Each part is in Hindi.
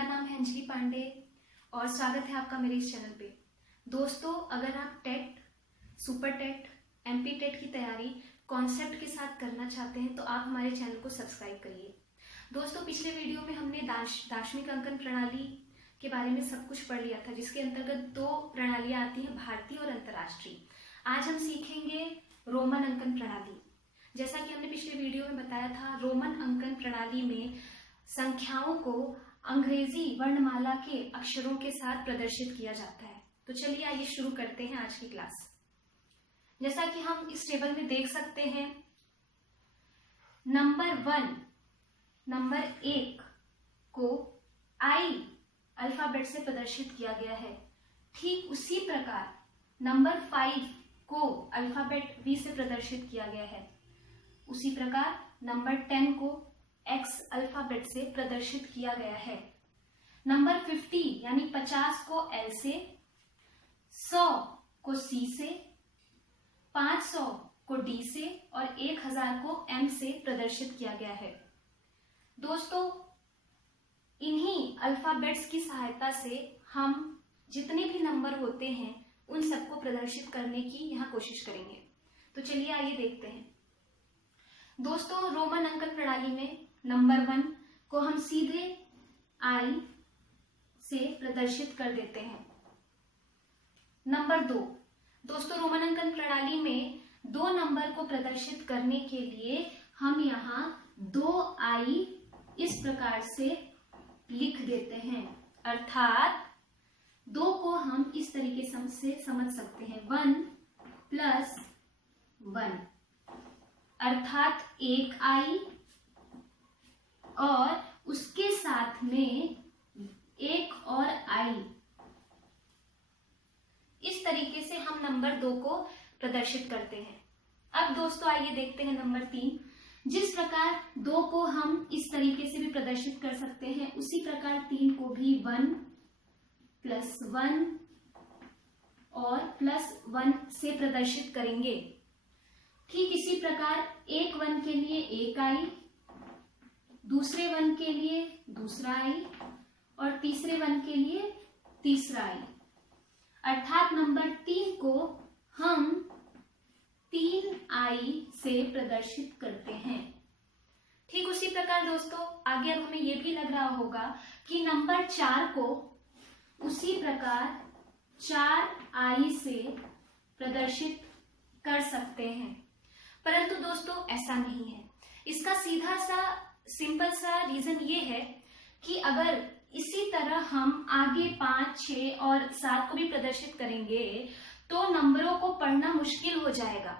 मेरा नाम है अंजलि पांडे और स्वागत है आपका मेरे इस चैनल पे। दोस्तों, अगर आप TET, super TET, MP TET की तैयारी कॉन्सेप्ट के साथ करना चाहते हैं तो आप हमारे चैनल को सब्सक्राइब करिए। दोस्तों, पिछले वीडियो में हमने दार्शनिक अंकन प्रणाली के बारे में सब कुछ पढ़ लिया था, जिसके अंतर्गत दो प्रणालियां आती हैं, भारतीय और अंतर्राष्ट्रीय। आज हम सीखेंगे रोमन अंकन प्रणाली। जैसा कि हमने पिछले वीडियो में बताया था, रोमन अंकन प्रणाली में संख्याओं को अंग्रेजी वर्णमाला के अक्षरों के साथ प्रदर्शित किया जाता है। तो चलिए आइए शुरू करते हैं आज की क्लास। जैसा कि हम इस टेबल में देख सकते हैं, नंबर 1 को आई अल्फाबेट से प्रदर्शित किया गया है। ठीक उसी प्रकार नंबर 5 को अल्फाबेट वी से प्रदर्शित किया गया है। उसी प्रकार नंबर 10 को एक्स अल्फाबेट से प्रदर्शित किया गया है। नंबर 50 यानी 50 को एल से, 100 को सी से, 500 को डी से और 1000 को एम से प्रदर्शित किया गया है। दोस्तों, इन्हीं अल्फाबेट्स की सहायता से हम जितने भी नंबर होते हैं उन सबको प्रदर्शित करने की यहाँ कोशिश करेंगे। तो चलिए आइए देखते हैं। दोस्तों, रोमन अंकन प्रणाली में नंबर 1 को हम सीधे आई से प्रदर्शित कर देते हैं। नंबर 2, दोस्तों रोमन अंकन प्रणाली में 2 नंबर को प्रदर्शित करने के लिए हम यहाँ 2i इस प्रकार से लिख देते हैं, अर्थात 2 को हम इस तरीके से समझ सकते हैं, 1 + 1 अर्थात 1i और उसके साथ में एक और i। इस तरीके से हम नंबर 2 को प्रदर्शित करते हैं। अब दोस्तों आइए देखते हैं नंबर 3। जिस प्रकार 2 को हम इस तरीके से भी प्रदर्शित कर सकते हैं, उसी प्रकार 3 को भी 1 + 1 और +1 से प्रदर्शित करेंगे। ठीक इसी प्रकार एक 1 के लिए एक i, दूसरे 1 के लिए दूसरा i और तीसरे 1 के लिए तीसरा i, अर्थात नंबर 3 को हम 3i से प्रदर्शित करते हैं। ठीक उसी प्रकार दोस्तों आगे अब हमें यह भी लग रहा होगा कि नंबर 4 को उसी प्रकार 4i से प्रदर्शित कर सकते हैं, परंतु दोस्तों ऐसा नहीं है। इसका सीधा सा सिंपल सा रीजन ये है कि अगर इसी तरह हम आगे 5, 6 और 7 को भी प्रदर्शित करेंगे तो नंबरों को पढ़ना मुश्किल हो जाएगा।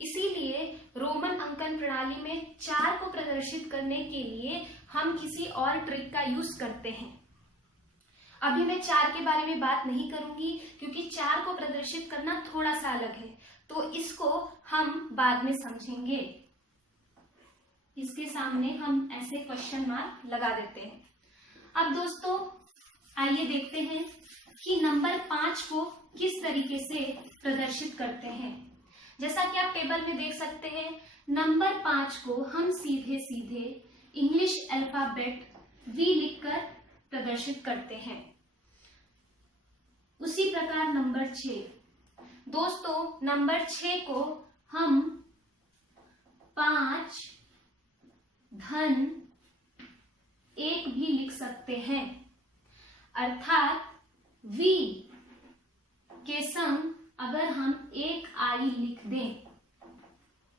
इसीलिए रोमन अंकन प्रणाली में 4 को प्रदर्शित करने के लिए हम किसी और ट्रिक का यूज करते हैं। अभी मैं 4 के बारे में बात नहीं करूंगी क्योंकि 4 को प्रदर्शित करना थोड़ा सा अलग है, तो इसको हम बाद में समझेंगे। इसके सामने हम ऐसे क्वेश्चन मार्क लगा देते हैं। अब दोस्तों आइए देखते हैं कि नंबर 5 को किस तरीके से प्रदर्शित करते हैं। जैसा कि आप टेबल में देख सकते हैं, नंबर 5 को हम सीधे इंग्लिश अल्फाबेट वी लिखकर प्रदर्शित करते हैं। उसी प्रकार नंबर 6, दोस्तों नंबर 6 को हम 5 धन 1 भी लिख सकते हैं, अर्थात v के संग अगर हम एक i लिख दें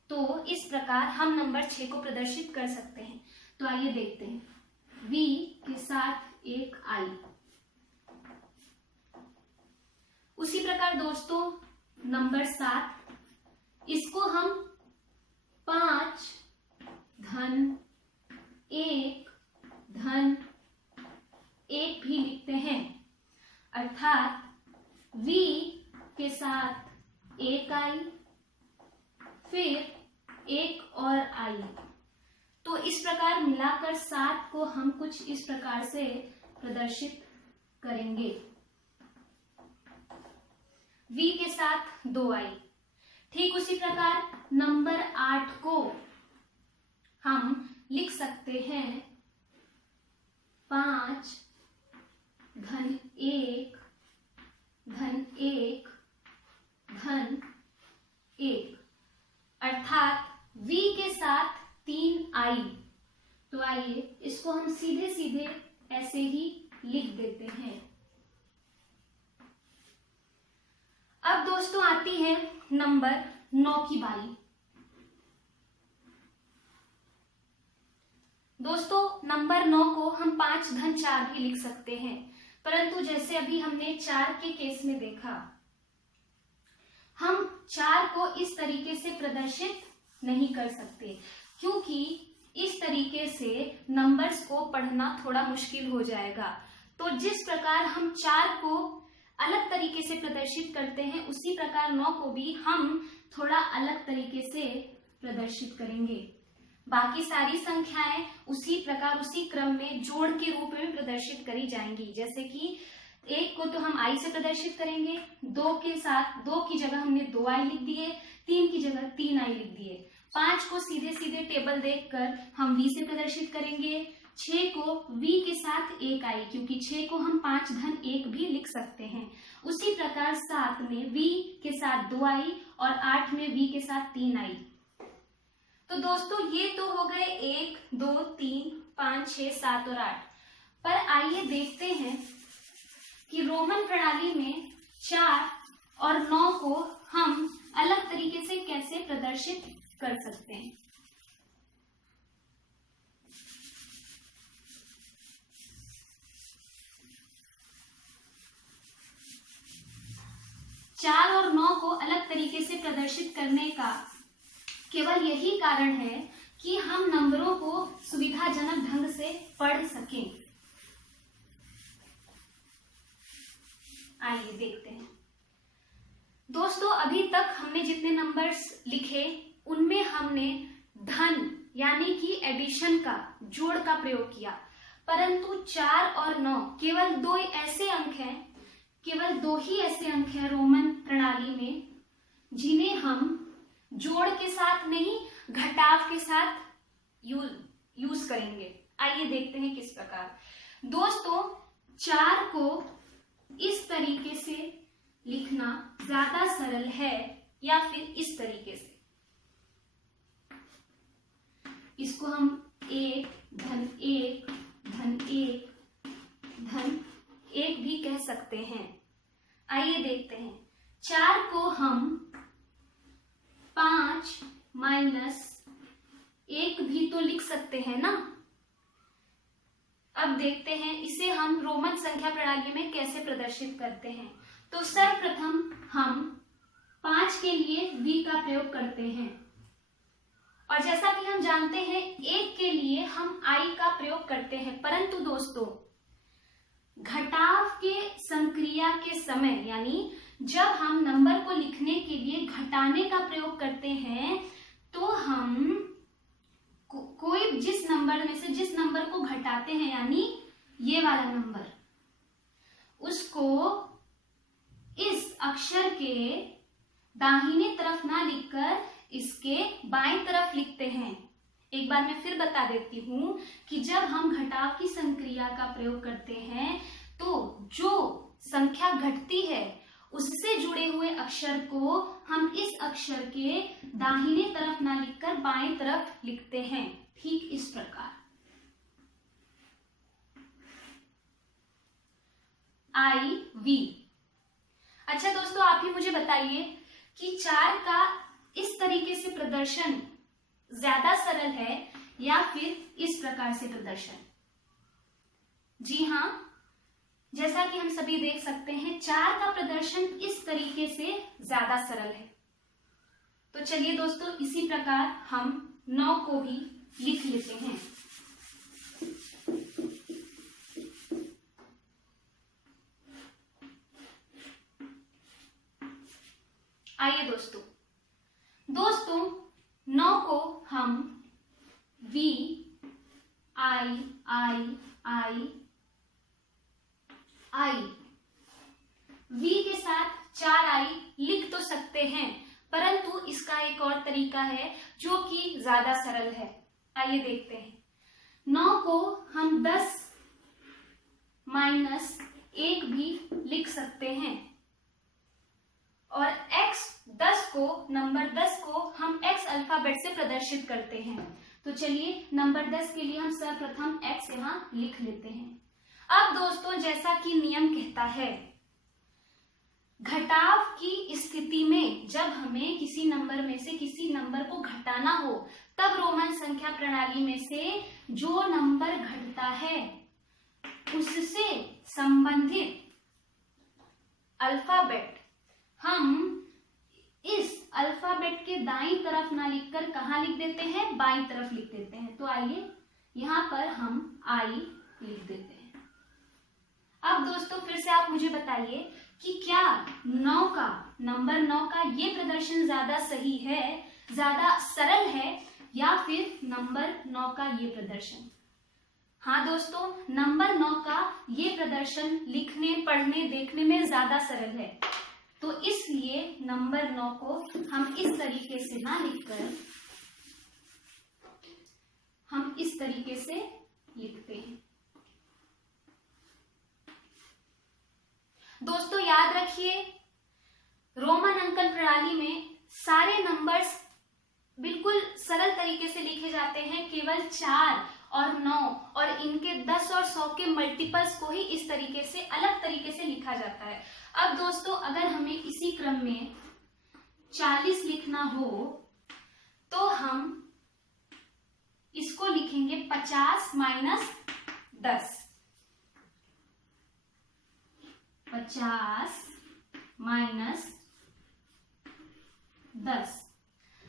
तो इस प्रकार हम नंबर 6 को प्रदर्शित कर सकते हैं। तो आइए देखते हैं, v के साथ एक i। उसी प्रकार दोस्तों नंबर 7, इसको हम 5 धन 1 धन 1 भी लिखते हैं, अर्थात v के साथ एक i फिर एक और i। तो इस प्रकार मिलाकर 7 को हम कुछ इस प्रकार से प्रदर्शित करेंगे, v के साथ 2i। ठीक उसी प्रकार नंबर 8 को हम लिख सकते हैं 5 धन 1 धन 1 धन 1, अर्थात v के साथ 3i। तो आइए इसको हम सीधे सीधे ऐसे ही लिख देते हैं। अब दोस्तों आती है नंबर 9 की बारी। दोस्तों नंबर 9 को हम 5 धन 4 भी लिख सकते हैं, परंतु जैसे अभी हमने 4 के केस में देखा, हम 4 को इस तरीके से प्रदर्शित नहीं कर सकते, क्योंकि इस तरीके से नंबर्स को पढ़ना थोड़ा मुश्किल हो जाएगा। तो जिस प्रकार हम 4 को अलग तरीके से प्रदर्शित करते हैं, उसी प्रकार 9 को भी हम थोड़ा अलग तरीके से प्रदर्शित करेंगे। बाकी सारी संख्याएं उसी प्रकार उसी क्रम में जोड़ के रूप में प्रदर्शित करी जाएंगी। जैसे कि 1 को तो हम i से प्रदर्शित करेंगे, 2 के साथ 2 की जगह हमने 2i लिख दिए, 3 की जगह 3i लिख दिए। 5 को सीधे सीधे टेबल देखकर हम v से प्रदर्शित करेंगे, 6 को v के साथ 1i, क्योंकि 6 को हम 5 धन 1 भी लिख सकते हैं। उसी प्रकार 7 में v के साथ 2i और 8 में v के साथ 3i। तो दोस्तों ये तो हो गए 1, 2, 3, 5, 6, 7 और 8। पर आइए देखते हैं कि रोमन प्रणाली में 4 और 9 को हम अलग तरीके से कैसे प्रदर्शित कर सकते हैं। चार और 9 को अलग तरीके से प्रदर्शित करने का केवल यही कारण है कि हम नंबरों को सुविधाजनक ढंग से पढ़ सकें। आइए देखते हैं। दोस्तों अभी तक हमने जितने नंबर्स लिखे उनमें हमने धन यानी कि एडिशन का, जोड़ का प्रयोग किया, परंतु 4 और 9 केवल 2 ऐसे अंक हैं, केवल 2 ही ऐसे अंक हैं रोमन प्रणाली में जिन्हें हम जोड़ के साथ नहीं घटाव के साथ यूज करेंगे। आइए देखते हैं किस प्रकार। दोस्तों 4 को इस तरीके से लिखना ज्यादा सरल है या फिर इस तरीके से। इसको हम 1 धन 1 धन 1 धन 1 भी कह सकते हैं। आइए देखते हैं। 4 को हम 5 माइनस 1 भी तो लिख सकते हैं ना। अब देखते हैं इसे हम रोमन संख्या प्रणाली में कैसे प्रदर्शित करते हैं। तो सर्वप्रथम हम 5 के लिए v का प्रयोग करते हैं, और जैसा कि हम जानते हैं 1 के लिए हम i का प्रयोग करते हैं। परंतु दोस्तों घटाव के संक्रिया के समय यानी जब हम नंबर को लिखने के लिए घटाने का प्रयोग करते हैं, तो हम कोई जिस नंबर में से जिस नंबर को घटाते हैं यानी ये वाला नंबर, उसको इस अक्षर के दाहिने तरफ ना लिखकर इसके बाएं तरफ लिखते हैं। एक बार मैं फिर बता देती हूं कि जब हम घटाव की संक्रिया का प्रयोग करते हैं तो जो संख्या घटती है उससे जुड़े हुए अक्षर को हम इस अक्षर के दाहिने तरफ ना लिखकर बाएं तरफ लिखते हैं। ठीक इस प्रकार IV। अच्छा दोस्तों आप ही मुझे बताइए कि 4 का इस तरीके से प्रदर्शन ज्यादा सरल है या फिर इस प्रकार से प्रदर्शन। जी हाँ, जैसा कि हम सभी देख सकते हैं 4 का प्रदर्शन इस तरीके से ज्यादा सरल है। तो चलिए दोस्तों इसी प्रकार हम 9 को भी लिख लेते हैं। आइए दोस्तों 9 को हम V I V के साथ 4i लिख तो सकते हैं, परंतु इसका एक और तरीका है जो कि ज्यादा सरल है। आइए देखते हैं। 9 को हम 10 माइनस 1 भी लिख सकते हैं। और x 10 को, नंबर 10 को हम x अल्फाबेट से प्रदर्शित करते हैं। तो चलिए नंबर 10 के लिए हम सर्वप्रथम x यहाँ लिख लेते हैं। अब दोस्तों, जैसा कि नियम कहता है, घटाव की स्थिति में जब हमें किसी नंबर में से किसी नंबर को घटाना हो, तब रोमन संख्या प्रणाली में से जो नंबर घटता है उससे संबंधित अल्फाबेट हम इस अल्फाबेट के दाईं तरफ ना लिखकर कहाँ लिख देते हैं, बाईं तरफ लिख देते हैं। तो आइए यहाँ पर हम I लिख देते हैं। अब दोस्तों फिर से आप मुझे बताइए कि क्या 9 का, नंबर 9 का ये प्रदर्शन ज्यादा सही है, ज्यादा सरल है, या फिर नंबर 9 का ये प्रदर्शन? हाँ दोस्तों, नंबर 9 का ये प्रदर्शन लिखने, पढ़ने, देखने में ज्यादा सरल है। तो इसलिए नंबर 9 को हम इस तरीके से ना लिखकर हम इस तरीके से लिखते हैं। दोस्तों याद रखिए, रोमन अंकन प्रणाली में सारे नंबर्स बिल्कुल सरल तरीके से लिखे जाते हैं। केवल 4 और 9 और इनके 10 और 100 के मल्टीपल्स को ही इस तरीके से, अलग तरीके से लिखा जाता है। अब दोस्तों, अगर हमें इसी क्रम में 40 लिखना हो तो हम इसको लिखेंगे 50 माइनस 10। 50 माइनस 10।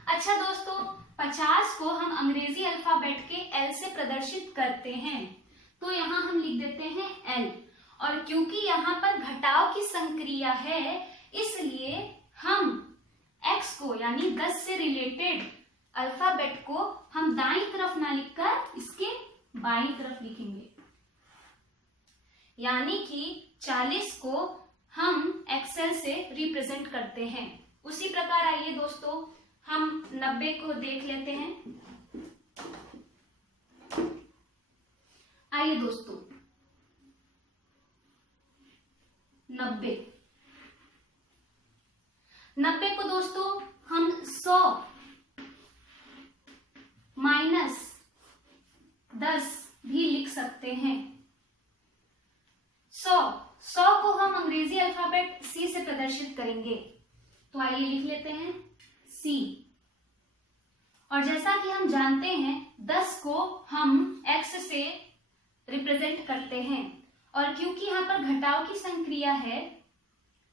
अच्छा दोस्तों, 50 को हम अंग्रेजी अल्फाबेट के L से प्रदर्शित करते हैं, तो यहाँ हम लिख देते हैं L। और क्योंकि यहाँ पर घटाव की संक्रिया है, इसलिए हम x को यानी 10 से रिलेटेड अल्फाबेट को हम दाईं तरफ ना लिखकर इसके बाईं तरफ लिखेंगे। यानी कि 40 को हम एक्सेल से रिप्रेजेंट करते हैं। उसी प्रकार आइए दोस्तों, हम 90 को देख लेते हैं। आइए दोस्तों, 90 को दोस्तों हम 100 माइनस 10 भी लिख सकते हैं। 100 को हम अंग्रेजी अल्फाबेट C से प्रदर्शित करेंगे। तो आइए लिख लेते हैं C। और जैसा कि हम जानते हैं, 10 को हम X से रिप्रेजेंट करते हैं, और क्योंकि यहाँ पर घटाव की संक्रिया है,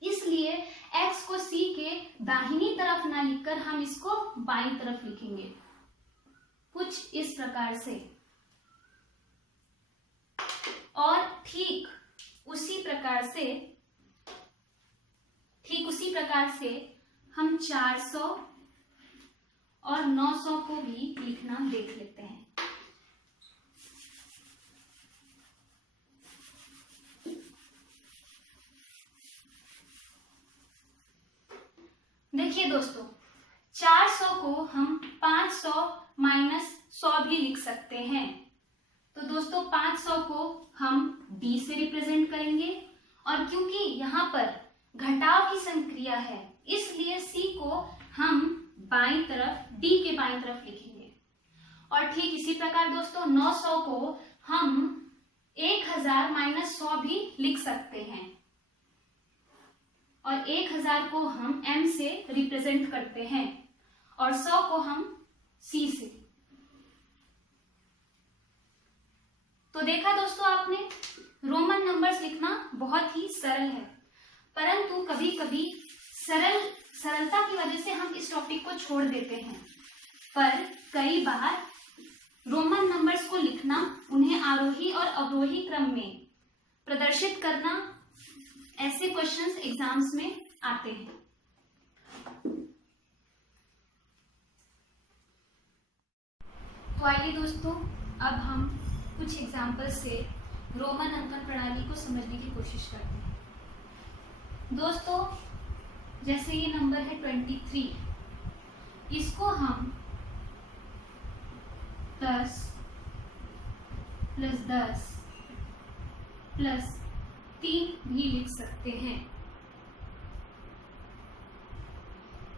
इसलिए X को C के दाहिनी तरफ ना लिखकर हम इसको बाईं तरफ लिखेंगे, कुछ इस प्रकार से। और ठीक उसी प्रकार से हम 400 और 900 को भी लिखना देख लेते हैं। देखिए दोस्तों, 400 को हम 500 माइनस 100 भी लिख सकते हैं। तो दोस्तों 500 को हम D से रिप्रेजेंट करेंगे, और क्योंकि यहाँ पर घटाव की संक्रिया है, इसलिए C को हम बाईं तरफ, D के बाईं तरफ लिखेंगे। और ठीक इसी प्रकार दोस्तों 900 को हम 1000 माइनस 100 भी लिख सकते हैं, और 1000 को हम M से रिप्रेजेंट करते हैं, और 100 को हम C से। तो देखा दोस्तों आपने, रोमन नंबर्स लिखना बहुत ही सरल है, परंतु कभी कभी सरलता की वजह से हम इस टॉपिक को छोड़ देते हैं। पर कई बार रोमन नंबर्स को लिखना, उन्हें आरोही और अवरोही क्रम में प्रदर्शित करना, ऐसे क्वेश्चंस एग्जाम्स में आते हैं। तो आइए दोस्तों, अब हम कुछ एग्जाम्पल से रोमन अंकन प्रणाली को समझने की कोशिश करते हैं। दोस्तों जैसे ये नंबर है 23, इसको हम 10 + 10 प्लस 3 भी लिख सकते हैं।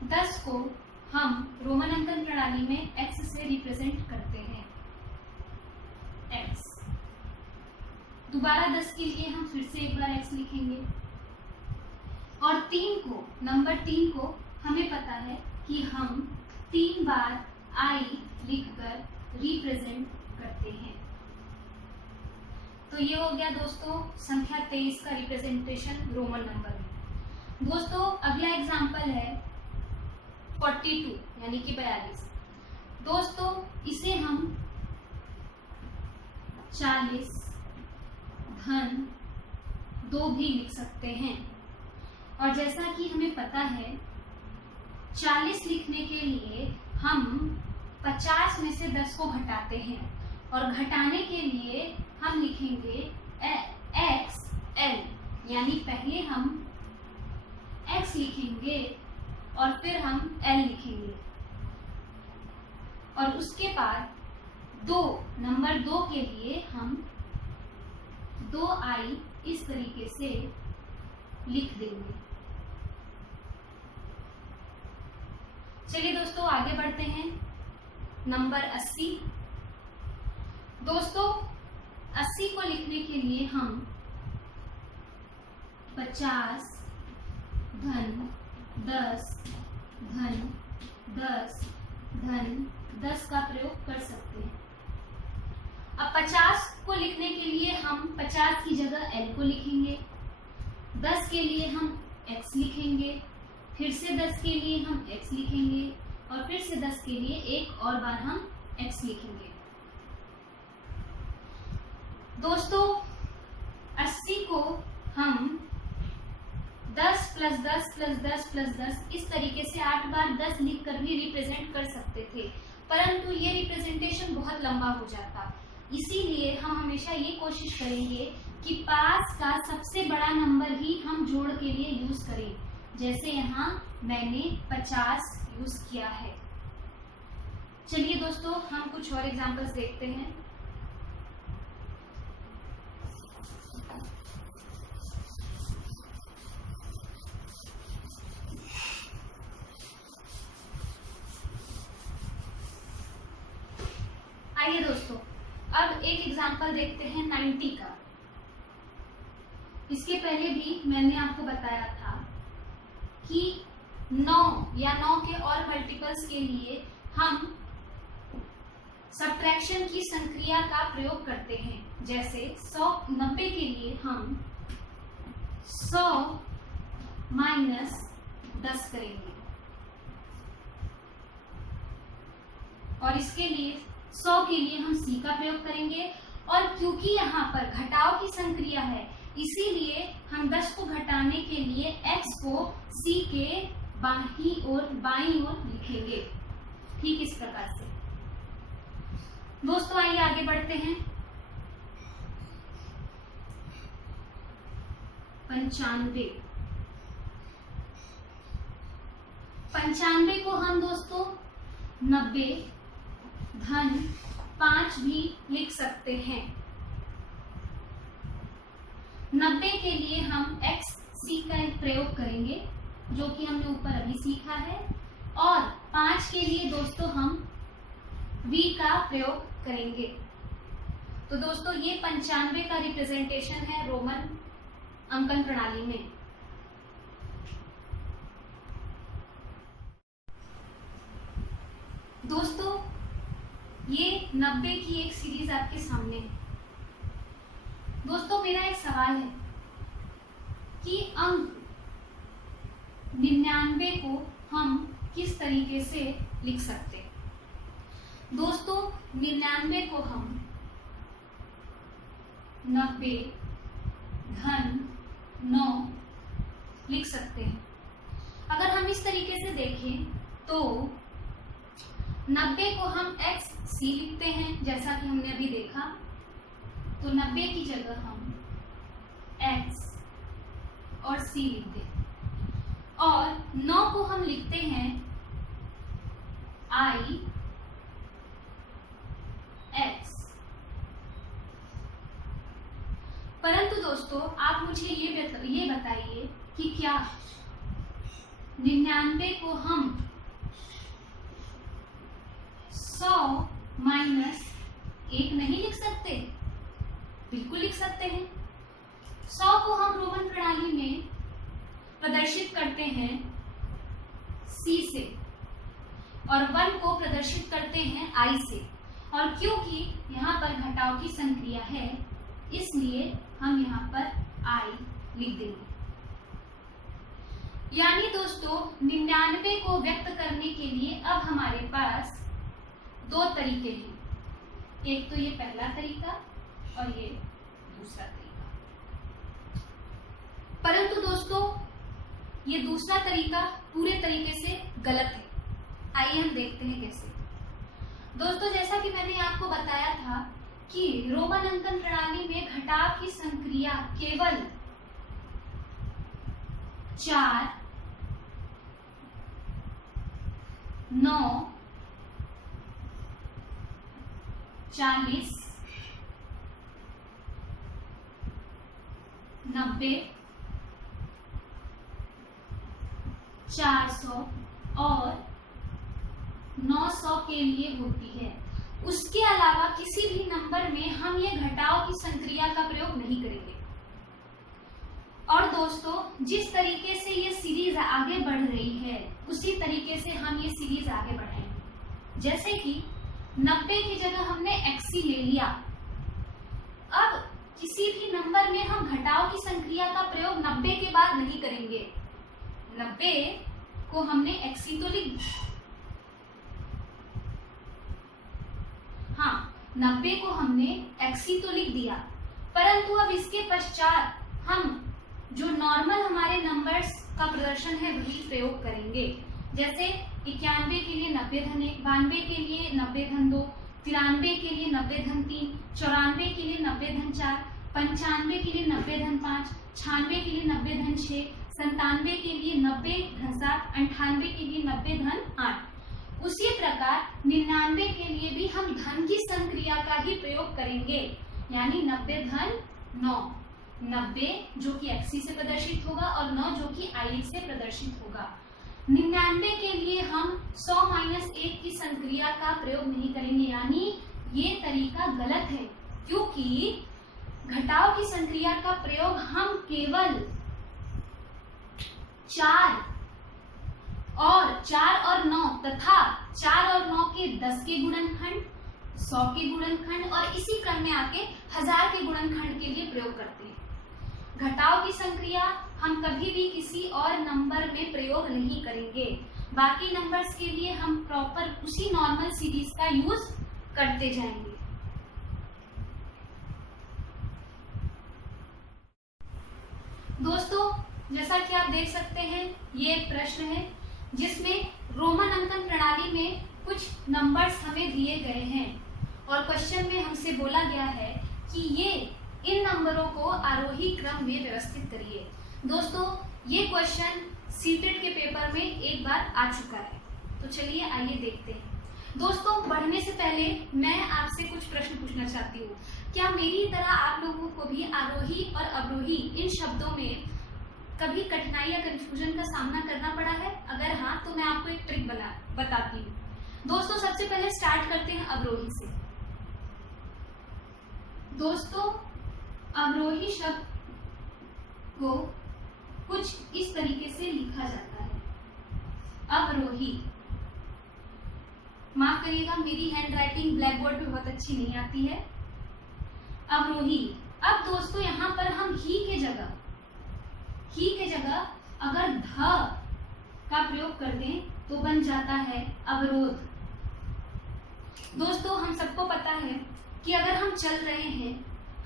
10 को हम रोमन अंकन प्रणाली में x से रिप्रेजेंट करते हैं, x। दोबारा 10 के लिए हम फिर से एक बार x लिखेंगे और 3 को, नंबर 3 को हमें पता है कि हम 3 बार I लिखकर रिप्रेजेंट करते हैं। तो ये हो गया दोस्तों संख्या 23 का रिप्रेजेंटेशन रोमन नंबर में। दोस्तों अगला एग्जाम्पल है 42 यानी कि 42। दोस्तों इसे हम 40 धन 2 भी लिख सकते हैं। और जैसा कि हमें पता है 40 लिखने के लिए हम 50 में से 10 को घटाते हैं और घटाने के लिए हम लिखेंगे XL, यानी पहले हम X लिखेंगे और फिर हम L लिखेंगे और उसके बाद नंबर 2 के लिए हम 2I इस तरीके से लिख देंगे। चलिए दोस्तों आगे बढ़ते हैं। नंबर 80। दोस्तों 80 को लिखने के लिए हम 50 धन 10 धन 10 धन 10 का प्रयोग कर सकते हैं। अब 50 को लिखने के लिए हम 50 की जगह L को लिखेंगे, 10 के लिए हम X लिखेंगे, फिर से 10 के लिए हम X लिखेंगे और फिर से 10 के लिए एक और बार हम X लिखेंगे। दोस्तों 80 को हम 10 प्लस 10 प्लस 10 प्लस 10 इस तरीके से 8 बार 10 लिखकर भी रिप्रेजेंट कर सकते थे, परंतु ये रिप्रेजेंटेशन बहुत लंबा हो जाता। इसीलिए हम हमेशा ये कोशिश करेंगे कि पास का सबसे बड़ा नंबर ही हम जोड़ के लिए यूज करें। जैसे यहाँ मैंने 50 यूज किया है। चलिए दोस्तों हम कुछ और एग्जांपल्स देखते हैं। आइए दोस्तों अब एक एग्जांपल देखते हैं 90 का। इसके पहले भी मैंने आपको बताया था कि 9 या 9 के और मल्टीपल्स के लिए हम सब्ट्रैक्शन की संक्रिया का प्रयोग करते हैं। जैसे 90 के लिए हम 100 माइनस 10 करेंगे और इसके लिए 100 के लिए हम C का प्रयोग करेंगे। और क्योंकि यहाँ पर घटाव की संक्रिया है इसीलिए हम 10 को घटाने के लिए X को C के बाईं ओर लिखेंगे, ठीक इस प्रकार से। दोस्तों आइए आगे बढ़ते हैं। 95 को हम दोस्तों 90 धन 5 भी लिख सकते हैं। 90 के लिए हम XC का प्रयोग करेंगे जो कि हमने ऊपर अभी सीखा है और 5 के लिए दोस्तों हम V का प्रयोग करेंगे। तो दोस्तों ये 95 का रिप्रेजेंटेशन है रोमन अंकन प्रणाली में। दोस्तों ये 90 की एक सीरीज आपके सामने है। दोस्तों मेरा एक सवाल है कि अंक 99 को हम किस तरीके से लिख सकते हैं। दोस्तों 99 को हम 90 धन 9 लिख सकते हैं। अगर हम इस तरीके से देखें तो 90 को हम XC लिखते हैं जैसा कि हमने अभी देखा, तो 90 की जगह हम X और C लिख दें और 9 को हम लिखते हैं I X। परंतु दोस्तों दोस्तों आप मुझे ये बताइए कि क्या 99 को हम 100 माइनस 1 नहीं लिख सकते? बिल्कुल लिख सकते हैं। 100 को हम रोमन प्रणाली में प्रदर्शित करते हैं C से और 1 को प्रदर्शित करते हैं I से, और क्योंकि यहाँ पर घटाव की संक्रिया है इसलिए हम यहाँ पर I लिख देंगे। यानी दोस्तों 99 को व्यक्त करने के लिए अब हमारे पास दो तरीके हैं, एक तो ये पहला तरीका और ये दूसरा तरीका। परंतु दोस्तों ये दूसरा तरीका पूरे तरीके से गलत है। आइए हम देखते हैं कैसे। दोस्तों जैसा कि मैंने आपको बताया था कि रोमन अंकन प्रणाली में घटाव की संक्रिया केवल 4, 9, 40, 90, 400 और 900 के लिए होती है। उसके अलावा किसी भी नंबर में हम ये घटाव की संक्रिया का प्रयोग नहीं करेंगे। और दोस्तों जिस तरीके से ये सीरीज आगे बढ़ रही है उसी तरीके से हम ये सीरीज आगे बढ़ाएंगे। जैसे कि 90 की जगह हमने XC ले लिया, अब किसी भी नंबर में हम घटाव की संक्रिया का प्रयोग 90 के बाद नहीं करेंगे। 90 को हमने XC तो लिख दिया, हाँ 90 को हमने XC तो लिख दिया, परंतु अब इसके पश्चात हम जो नॉर्मल हमारे नंबर्स का प्रदर्शन है वही प्रयोग करेंगे। जैसे 91 के लिए 90-1, 92 के लिए 90-2, 93 के लिए 90-3, 94 के लिए 90-4, 95 के लिए 90-5, 96 के लिए 90-6, 97 के लिए 90-7, 98 के लिए 90-8। उसी प्रकार 99 के लिए भी हम धन की संक्रिया का ही प्रयोग करेंगे, यानी 90-9, 90 जो कि XC से प्रदर्शित होगा और 9 जो कि I से प्रदर्शित होगा। 99 के लिए हम 100 - 1 की संक्रिया का प्रयोग नहीं करेंगे, यानी ये तरीका गलत है, क्योंकि घटाव की संक्रिया का प्रयोग हम केवल 4 और 9 तथा 4 और 9 के 10 के गुणनखंड, 100 के गुणनखंड और इसी क्रम में आके 1000 के गुणनखंड के लिए प्रयोग करते हैं। घटाव की संक्रिया हम कभी भी किसी और नंबर में प्रयोग नहीं करेंगे। बाकी नंबर्स के लिए हम प्रॉपर उसी नॉर्मल सीरीज का यूज करते जाएंगे। दोस्तों जैसा कि आप देख सकते हैं ये एक प्रश्न है जिसमें रोमन अंकन प्रणाली में कुछ नंबर्स हमें दिए गए हैं और क्वेश्चन में हमसे बोला गया है कि ये इन नंबरों को आरोही क्रम में व्यवस्थित करिए। दोस्तों ये क्वेश्चन सीटेट के पेपर में एक बार आ चुका है, तो चलिए आइए देखते हैं। दोस्तों बढ़ने से पहले मैं आपसे कुछ प्रश्न पूछना चाहती हूँ। क्या मेरी तरह आप लोगों को भी आरोही और अवरोही इन शब्दों में कभी कठिनाई या कंफ्यूजन का सामना करना पड़ा है? अगर हाँ तो मैं आपको एक ट्रिक बताती हूँ। दोस्तों सबसे पहले स्टार्ट करते हैं अवरोही से। दोस्तों अवरोही शब्द को कुछ इस तरीके से लिखा जाता है, अवरोही। माफ करिएगा मेरी हैंड राइटिंग ब्लैक बोर्ड पे बहुत अच्छी नहीं आती है। अवरोही। अब दोस्तों यहाँ पर हम ही के जगह अगर ध का प्रयोग कर दें तो बन जाता है अवरोध। दोस्तों हम सबको पता है कि अगर हम चल रहे हैं,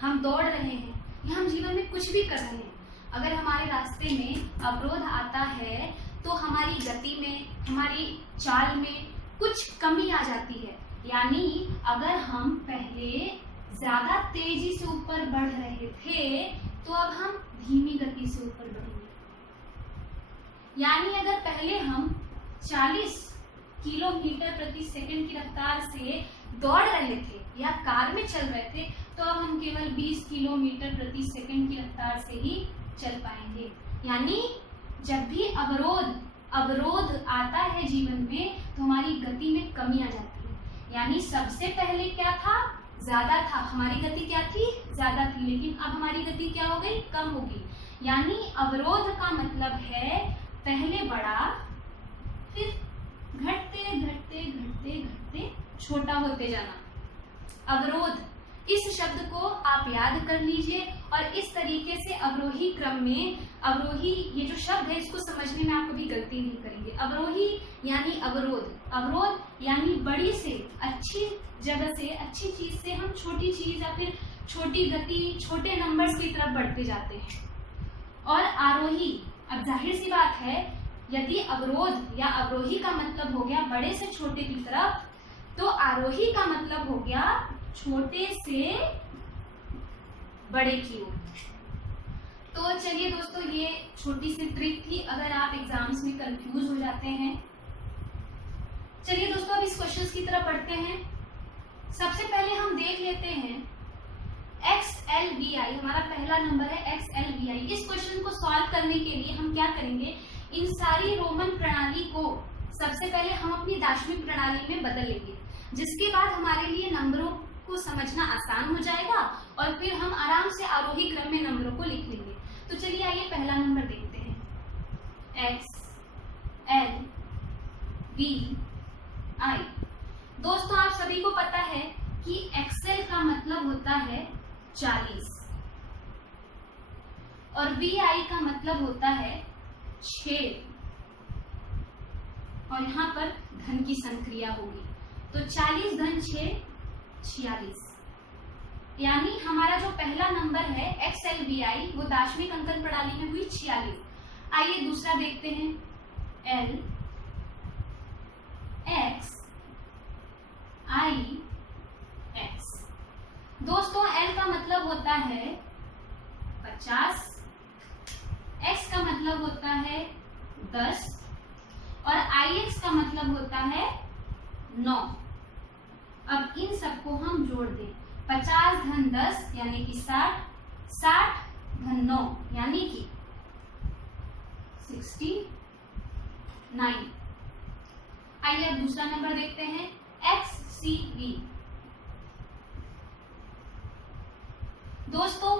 हम दौड़ रहे हैं या हम जीवन में कुछ भी कर रहे हैं, अगर हमारे रास्ते में अवरोध आता है तो हमारी गति में, हमारी चाल में कुछ कमी आ जाती है। यानी अगर हम पहले ज्यादा तेजी से ऊपर बढ़ रहे थे तो अब हम धीमी गति से ऊपर बढ़ेंगे। यानी अगर पहले हम 40 किलोमीटर प्रति सेकंड की रफ्तार से दौड़ रहे थे या कार में चल रहे थे, तो अब हम केवल 20 किलोमीटर प्रति सेकंड की रफ्तार से ही चल पाएंगे। यानी जब भी अवरोध आता है जीवन में तो हमारी गति में कमी आ जाती है। यानी सबसे पहले क्या था, ज्यादा था, हमारी गति क्या थी, ज्यादा थी, लेकिन अब हमारी गति क्या हो गई, कम हो गई। यानी अवरोध का मतलब है पहले बड़ा, फिर घटते घटते घटते घटते छोटा होते जाना। अवरोध, इस शब्द को आप याद कर लीजिए और इस तरीके से अवरोही क्रम में, अवरोही ये जो शब्द है इसको समझने में आप कभी गलती नहीं करेंगे। अवरोही यानी अवरोध, अवरोध यानी बड़ी से, अच्छी जगह से, अच्छी चीज से हम छोटी चीज या फिर छोटी गति, छोटे नंबर्स की तरफ बढ़ते जाते हैं। और आरोही, अब जाहिर सी बात है यदि अवरोध या अवरोही का मतलब हो गया बड़े से छोटे की तरफ, तो आरोही का मतलब हो गया छोटे से बड़े की ओर। तो चलिए दोस्तों, ये छोटी सी ट्रिक थी अगर आप एग्जाम्स में कंफ्यूज हो जाते हैं। चलिए दोस्तों, अब इस क्वेश्चंस की तरफ बढ़ते हैं। सबसे पहले हम देख लेते हैं XLVI, हमारा पहला नंबर है XLVI। इस क्वेश्चन को सॉल्व करने के लिए हम क्या करेंगे, इन सारी रोमन प्रणाली को सबसे पहले हम अपनी दार्शनिक प्रणाली में बदल लेंगे, जिसके बाद हमारे लिए नंबरों को समझना आसान हो जाएगा और फिर हम आराम से आरोही क्रम में नंबरों को लिख लेंगे। तो चलिए आइए पहला नंबर देखते हैं, XLVI। दोस्तों आप सभी को पता है कि एक्सेल का मतलब होता है 40 और VI का मतलब होता है 6 और यहाँ पर धन की संक्रिया होगी, तो 40 धन 6 46। यानी हमारा जो पहला नंबर है XLVI वो दार्शनिक अंकन प्रणाली में हुई 46। आइए दूसरा देखते हैं, LXIX। दोस्तों L का मतलब होता है 50, X का मतलब होता है 10 और IX का मतलब होता है 9। अब इन सबको हम जोड़ दें, 50 धन 10 यानी कि 60, 60 धन 9 यानी कि 69। आइए अब दूसरा नंबर देखते हैं, XCV। दोस्तों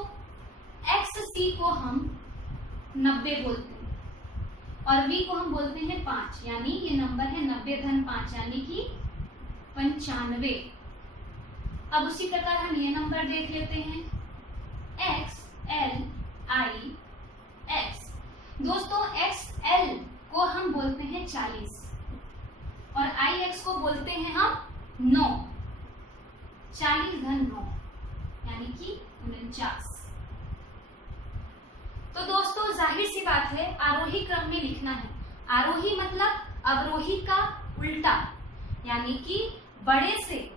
XC को हम 90 बोलते हैं और V को हम बोलते हैं 5, यानी ये नंबर है 90 धन 5 यानी कि 95। अब उसी प्रकार हम ये नंबर देख लेते हैं, XLIX। दोस्तों XL को हम बोलते हैं 40 और IX को बोलते हैं हम 9, 40 धन 9 यानी कि 49। तो दोस्तों जाहिर सी बात है आरोही क्रम में लिखना है। आरोही मतलब अवरोही का उल्टा, यानी कि बड़े से,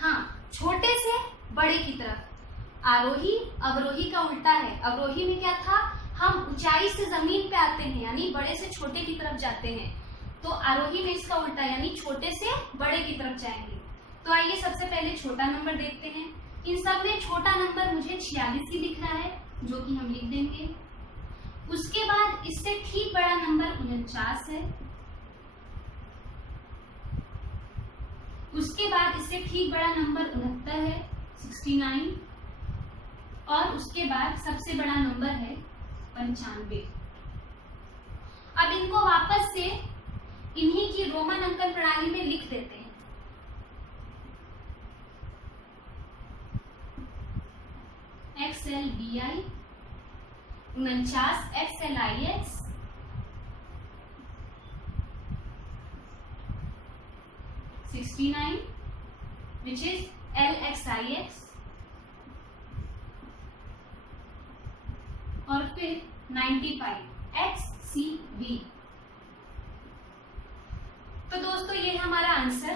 हाँ छोटे से बड़े की तरफ। आरोही अवरोही का उल्टा है। अवरोही में क्या था, हम ऊंचाई से जमीन पे आते हैं यानी बड़े से छोटे की तरफ जाते हैं, तो आरोही में इसका उल्टा यानी छोटे से बड़े की तरफ जाएंगे। तो आइए सबसे पहले छोटा नंबर देखते हैं। इन सब में छोटा नंबर मुझे 46 ही दिख रहा है, जो कि हम लिख देंगे। उसके बाद इससे ठीक बड़ा नंबर 49 है। उसके बाद इससे ठीक बड़ा नंबर 69 है, 69। और उसके बाद सबसे बड़ा नंबर है 95। अब इनको वापस से इन्हीं की रोमन अंकन प्रणाली में लिख देते हैं। XLVI, 49 XLIX, 69 which is LXIX और फिर 95 XCV। तो दोस्तों ये हमारा आंसर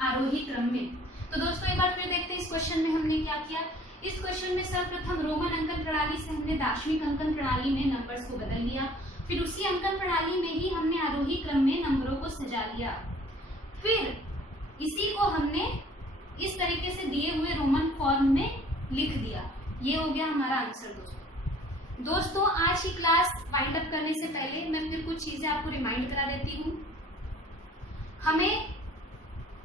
आरोही क्रम में। तो दोस्तों एक बार फिर देखते हैं इस क्वेश्चन में हमने क्या किया। इस क्वेश्चन में सर्वप्रथम रोमन अंकन प्रणाली से हमने दार्शनिक अंकन प्रणाली में नंबर्स को बदल लिया। फिर उसी अंकन प्रणाली में ही हमने आरोही क्रम में नंबरों को सजा लिया। फिर इसी को हमने इस तरीके से दिए हुए रोमन फॉर्म में लिख दिया। ये हो गया हमारा आंसर दोस्तों। आज की क्लास वाइंड अप करने से पहले मैं फिर कुछ चीजें आपको रिमाइंड करा देती हूँ। हमें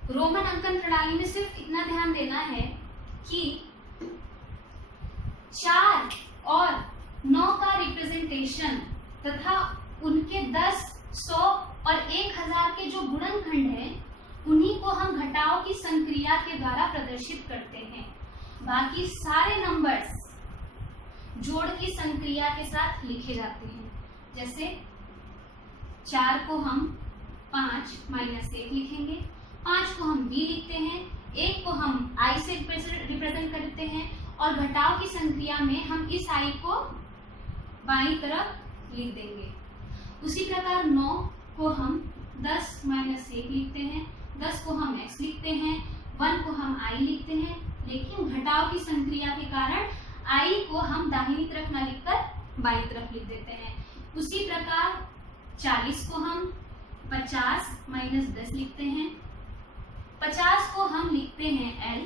रोमन अंकन प्रणाली में सिर्फ इतना ध्यान देना है कि 4 और 9 का रिप्रेजेंटेशन तथा उनके 10, 100 और 1000 के जो गुणनखंड हैं उन्हीं को हम घटाव की संक्रिया के द्वारा प्रदर्शित करते हैं। बाकी सारे नंबर्स जोड़ की संक्रिया के साथ लिखे जाते हैं। जैसे 4 को हम 5 - 1 लिखेंगे, 5 को हम b लिखते हैं, 1 को हम i से रिप्रेजेंट करते हैं और घटाव की संक्रिया में हम इस i को बाईं तरफ लिख देंगे। उसी प्रकार 9 को हम 10 - 1 लिखते हैं, 10 को हम x लिखते हैं, 1 को हम i लिखते हैं, लेकिन घटाव की संक्रिया के कारण i को हम दाहिनी तरफ न लिखकर बाईं तरफ लिख देते हैं। उसी प्रकार 40 को हम 50 - 10 लिखते हैं, 50 को हम लिखते हैं l,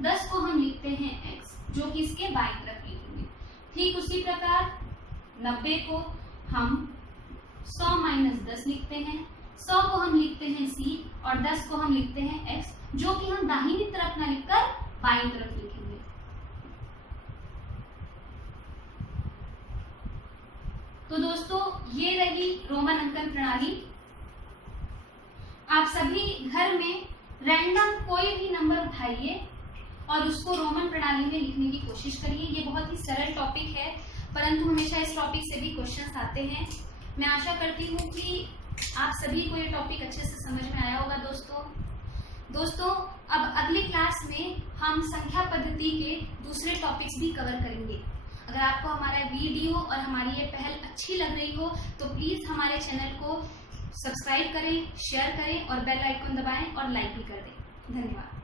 10 को हम लिखते हैं x, जो कि इसके बाईं तरफ लिखेंगे। ठीक उसी प्रकार 90 को हम 100 - 10 लिखते हैं, 100 को हम लिखते हैं c और 10 को हम लिखते हैं x, जो कि हम दाहिनी तरफ न लिखकर बाईं तरफ लिखेंगे। तो दोस्तों ये रही रोमन अंकन प्रणाली। आप सभी घर में रैंडम कोई भी नंबर उठाइए और उसको रोमन प्रणाली में लिखने की कोशिश करिए। ये बहुत ही सरल टॉपिक है, परंतु हमेशा इस टॉपिक से भी क्वेश्चंस आते हैं। मैं आशा करती हूँ कि आप सभी को ये टॉपिक अच्छे से समझ में आया होगा दोस्तों अब अगली क्लास में हम संख्या पद्धति के दूसरे टॉपिक्स भी कवर करेंगे। अगर आपको हमारा वीडियो और हमारी ये पहल अच्छी लग रही हो तो प्लीज हमारे चैनल को सब्सक्राइब करें, शेयर करें और बेल आइकन दबाएं और लाइक भी कर दें। धन्यवाद।